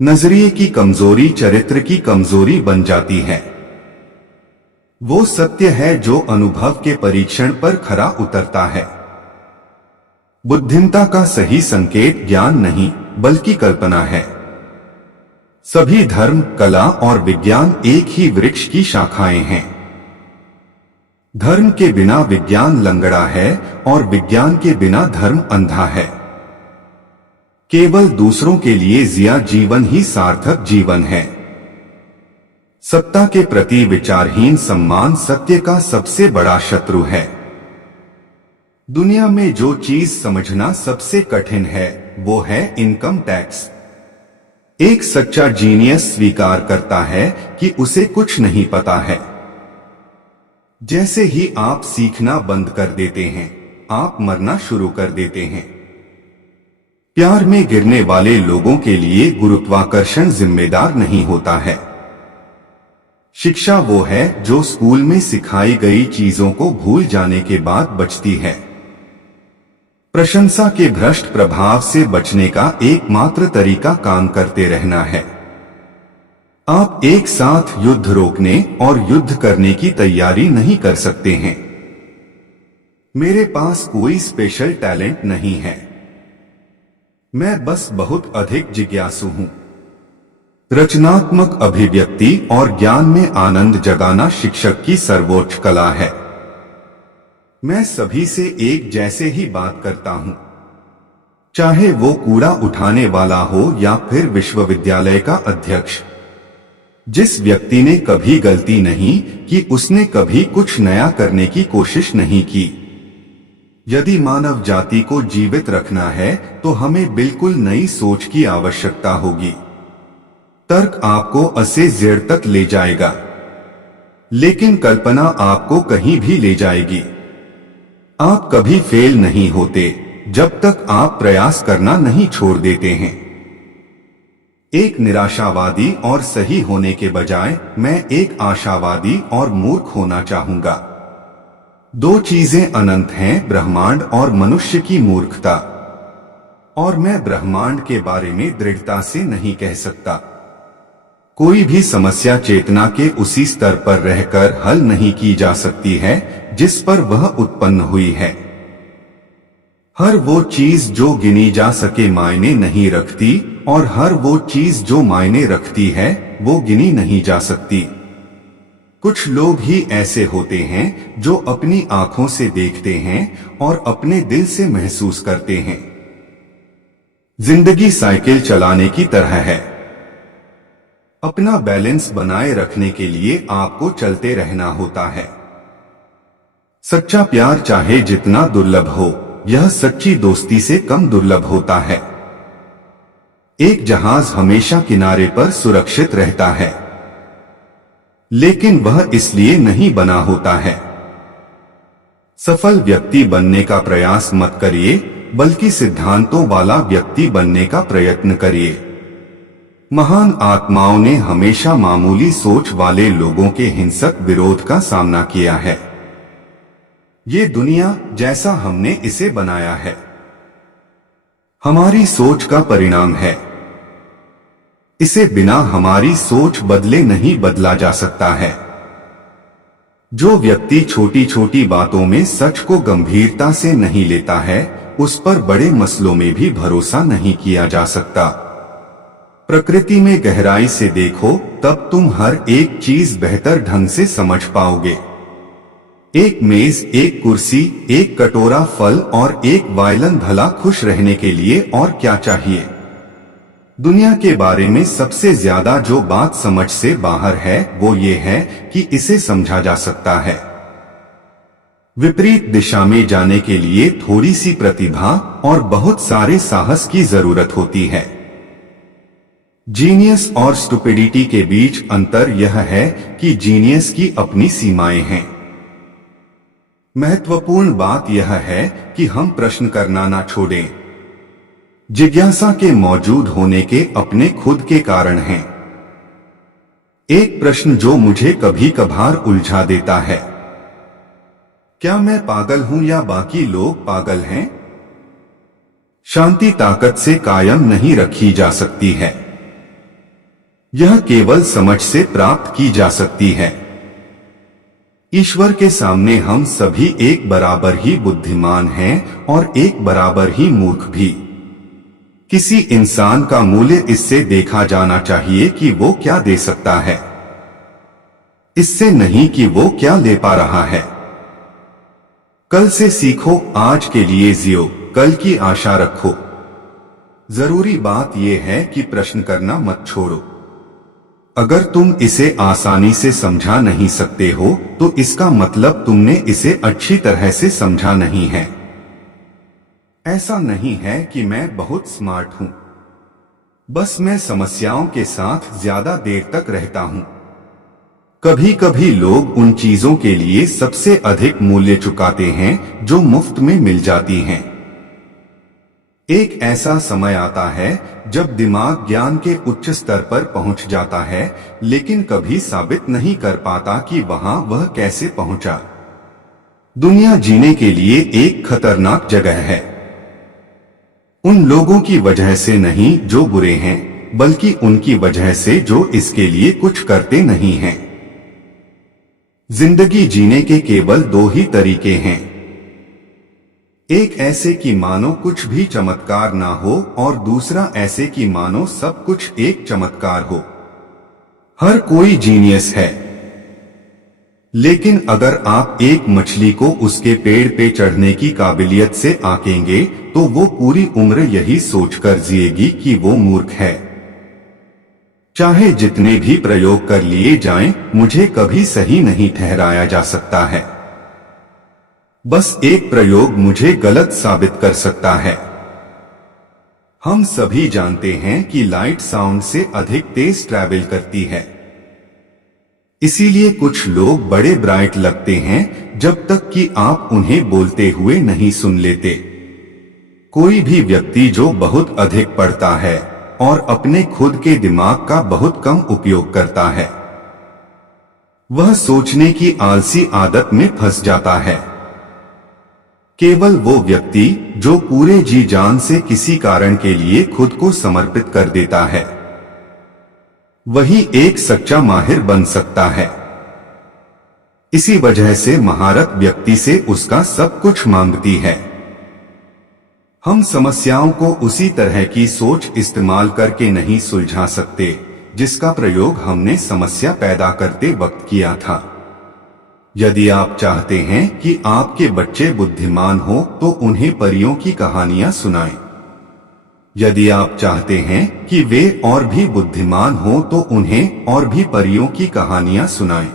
नजरिए की कमजोरी चरित्र की कमजोरी बन जाती है। वो सत्य है जो अनुभव के परीक्षण पर खरा उतरता है। बुद्धिमत्ता का सही संकेत ज्ञान नहीं बल्कि कल्पना है। सभी धर्म, कला और विज्ञान एक ही वृक्ष की शाखाएं हैं। धर्म के बिना विज्ञान लंगड़ा है और विज्ञान के बिना धर्म अंधा है। केवल दूसरों के लिए जिया जीवन ही सार्थक जीवन है। सत्ता के प्रति विचारहीन सम्मान सत्य का सबसे बड़ा शत्रु है। दुनिया में जो चीज समझना सबसे कठिन है वो है इनकम टैक्स। एक सच्चा जीनियस स्वीकार करता है कि उसे कुछ नहीं पता है। जैसे ही आप सीखना बंद कर देते हैं, आप मरना शुरू कर देते हैं। प्यार में गिरने वाले लोगों के लिए गुरुत्वाकर्षण जिम्मेदार नहीं होता है। शिक्षा वो है जो स्कूल में सिखाई गई चीजों को भूल जाने के बाद बचती है। प्रशंसा के भ्रष्ट प्रभाव से बचने का एकमात्र तरीका काम करते रहना है। आप एक साथ युद्ध रोकने और युद्ध करने की तैयारी नहीं कर सकते हैं। मेरे पास कोई स्पेशल टैलेंट नहीं है। मैं बस बहुत अधिक जिज्ञासु हूं। रचनात्मक अभिव्यक्ति और ज्ञान में आनंद जगाना शिक्षक की सर्वोच्च कला है। मैं सभी से एक जैसे ही बात करता हूं, चाहे वो कूड़ा उठाने वाला हो या फिर विश्वविद्यालय का अध्यक्ष। जिस व्यक्ति ने कभी गलती नहीं की, उसने कभी कुछ नया करने की कोशिश नहीं की। यदि मानव जाति को जीवित रखना है तो हमें बिल्कुल नई सोच की आवश्यकता होगी। तर्क आपको अ से जेड तक ले जाएगा, लेकिन कल्पना आपको कहीं भी ले जाएगी। आप कभी फेल नहीं होते जब तक आप प्रयास करना नहीं छोड़ देते हैं। एक निराशावादी और सही होने के बजाय मैं एक आशावादी और मूर्ख होना चाहूंगा। दो चीजें अनंत हैं, ब्रह्मांड और मनुष्य की मूर्खता। और मैं ब्रह्मांड के बारे में दृढ़ता से नहीं कह सकता। कोई भी समस्या चेतना के उसी स्तर पर रहकर हल नहीं की जा सकती है जिस पर वह उत्पन्न हुई है। हर वो चीज जो गिनी जा सके मायने नहीं रखती, और हर वो चीज जो मायने रखती है वो गिनी नहीं जा सकती। कुछ लोग ही ऐसे होते हैं जो अपनी आंखों से देखते हैं और अपने दिल से महसूस करते हैं। जिंदगी साइकिल चलाने की तरह है। अपना बैलेंस बनाए रखने के लिए आपको चलते रहना होता है। सच्चा प्यार चाहे जितना दुर्लभ हो, यह सच्ची दोस्ती से कम दुर्लभ होता है। एक जहाज हमेशा किनारे पर सुरक्षित रहता है, लेकिन वह इसलिए नहीं बना होता है। सफल व्यक्ति बनने का प्रयास मत करिए, बल्कि सिद्धांतों वाला व्यक्ति बनने का प्रयत्न करिए। महान आत्माओं ने हमेशा मामूली सोच वाले लोगों के हिंसक विरोध का सामना किया है। ये दुनिया जैसा हमने इसे बनाया है, हमारी सोच का परिणाम है। इसे बिना हमारी सोच बदले नहीं बदला जा सकता है। जो व्यक्ति छोटी छोटी बातों में सच को गंभीरता से नहीं लेता है, उस पर बड़े मसलों में भी भरोसा नहीं किया जा सकता। प्रकृति में गहराई से देखो, तब तुम हर एक चीज बेहतर ढंग से समझ पाओगे। एक मेज, एक कुर्सी, एक कटोरा फल और एक वायलिन, भला खुश रहने के लिए और क्या चाहिए। दुनिया के बारे में सबसे ज्यादा जो बात समझ से बाहर है वो ये है कि इसे समझा जा सकता है। विपरीत दिशा में जाने के लिए थोड़ी सी प्रतिभा और बहुत सारे साहस की जरूरत होती है। जीनियस और स्टुपिडिटी के बीच अंतर यह है कि जीनियस की अपनी सीमाएं हैं। महत्वपूर्ण बात यह है कि हम प्रश्न करना ना छोड़ें। जिज्ञासा के मौजूद होने के अपने खुद के कारण हैं। एक प्रश्न जो मुझे कभी कभार उलझा देता है, क्या मैं पागल हूं या बाकी लोग पागल हैं? शांति ताकत से कायम नहीं रखी जा सकती है। यह केवल समझ से प्राप्त की जा सकती है। ईश्वर के सामने हम सभी एक बराबर ही बुद्धिमान हैं और एक बराबर ही मूर्ख भी। किसी इंसान का मूल्य इससे देखा जाना चाहिए कि वो क्या दे सकता है, इससे नहीं कि वो क्या ले पा रहा है। कल से सीखो, आज के लिए जियो, कल की आशा रखो। जरूरी बात यह है कि प्रश्न करना मत छोड़ो। अगर तुम इसे आसानी से समझा नहीं सकते हो तो इसका मतलब तुमने इसे अच्छी तरह से समझा नहीं है। ऐसा नहीं है कि मैं बहुत स्मार्ट हूं, बस मैं समस्याओं के साथ ज्यादा देर तक रहता हूं। कभी कभी लोग उन चीजों के लिए सबसे अधिक मूल्य चुकाते हैं जो मुफ्त में मिल जाती हैं। एक ऐसा समय आता है जब दिमाग ज्ञान के उच्च स्तर पर पहुंच जाता है, लेकिन कभी साबित नहीं कर पाता कि वहां वह कैसे पहुंचा। दुनिया जीने के लिए एक खतरनाक जगह है। उन लोगों की वजह से नहीं जो बुरे हैं, बल्कि उनकी वजह से जो इसके लिए कुछ करते नहीं हैं। जिंदगी जीने के केवल दो ही तरीके हैं, एक ऐसे कि मानो कुछ भी चमत्कार ना हो और दूसरा ऐसे कि मानो सब कुछ एक चमत्कार हो। हर कोई जीनियस है, लेकिन अगर आप एक मछली को उसके पेड़ पे चढ़ने की काबिलियत से आंकेंगे तो वो पूरी उम्र यही सोचकर जिएगी कि वो मूर्ख है। चाहे जितने भी प्रयोग कर लिए जाएं, मुझे कभी सही नहीं ठहराया जा सकता है। बस एक प्रयोग मुझे गलत साबित कर सकता है। हम सभी जानते हैं कि लाइट साउंड से अधिक तेज ट्रैवल करती है, इसीलिए कुछ लोग बड़े ब्राइट लगते हैं जब तक कि आप उन्हें बोलते हुए नहीं सुन लेते। कोई भी व्यक्ति जो बहुत अधिक पढ़ता है और अपने खुद के दिमाग का बहुत कम उपयोग करता है, वह सोचने की आलसी आदत में फंस जाता है। केवल वो व्यक्ति जो पूरे जी जान से किसी कारण के लिए खुद को समर्पित कर देता है, वही एक सच्चा माहिर बन सकता है। इसी वजह से महारत व्यक्ति से उसका सब कुछ मांगती है। हम समस्याओं को उसी तरह की सोच इस्तेमाल करके नहीं सुलझा सकते जिसका प्रयोग हमने समस्या पैदा करते वक्त किया था। यदि आप चाहते हैं कि आपके बच्चे बुद्धिमान हो तो उन्हें परियों की कहानियां सुनाएं। यदि आप चाहते हैं कि वे और भी बुद्धिमान हो तो उन्हें और भी परियों की कहानियां सुनाएं।